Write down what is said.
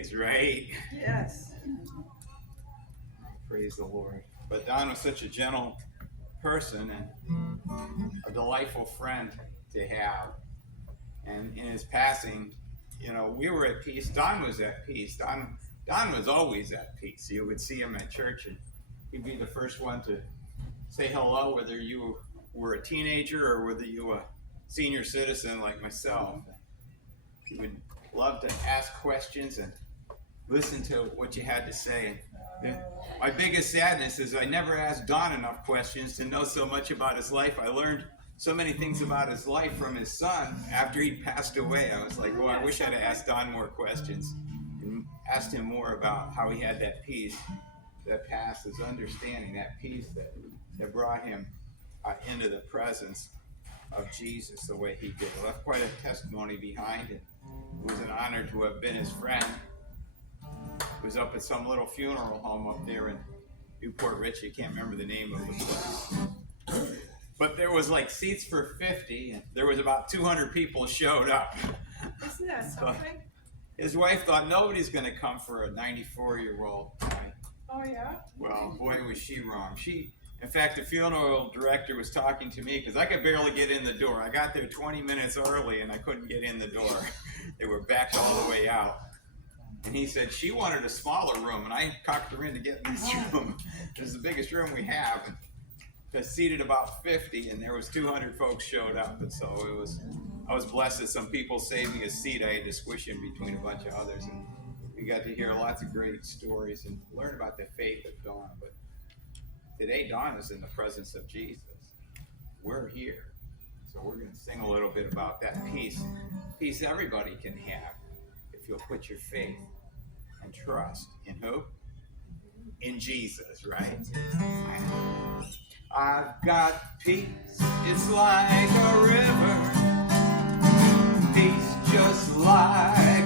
always, right? Yes. Praise the Lord. But Don was such a gentle person and a delightful friend to have. And in his passing, we were at peace. Don was at peace. Don was always at peace. You would see him at church, and he'd be the first one to say hello, whether you were a teenager or whether you were a senior citizen like myself. He would love to ask questions and listen to what you had to say. And my biggest sadness is I never asked Don enough questions to know so much about his life. I learned so many things about his life from his son after he passed away. I was like, oh, I wish I'd asked Don more questions and asked him more about how he had that peace that passes understanding, that peace that brought him into the presence of Jesus the way he did. It left quite a testimony behind it. It was an honor to have been his friend. It was up at some little funeral home up there in Newport Richey. I can't remember the name of the place. But there was like seats for 50, and there was about 200 people showed up. Isn't that something? His wife thought nobody's going to come for a 94-year-old. Oh, yeah? Well, boy, was she wrong. In fact, the funeral director was talking to me because I could barely get in the door. I got there 20 minutes early, and I couldn't get in the door. They were backed all the way out. And he said she wanted a smaller room, and I cocked her in to get in this room. This is the biggest room we have. And it seated about 50, and there was 200 folks showed up. And so I was blessed that some people saved me a seat. I had to squish in between a bunch of others. And we got to hear lots of great stories and learn about the faith of Dawn. But today, Dawn is in the presence of Jesus. We're here. So we're going to sing a little bit about that peace. Peace everybody can have if you'll put your faith and trust in who? In Jesus, right? I've got peace. It's like a river. Peace just like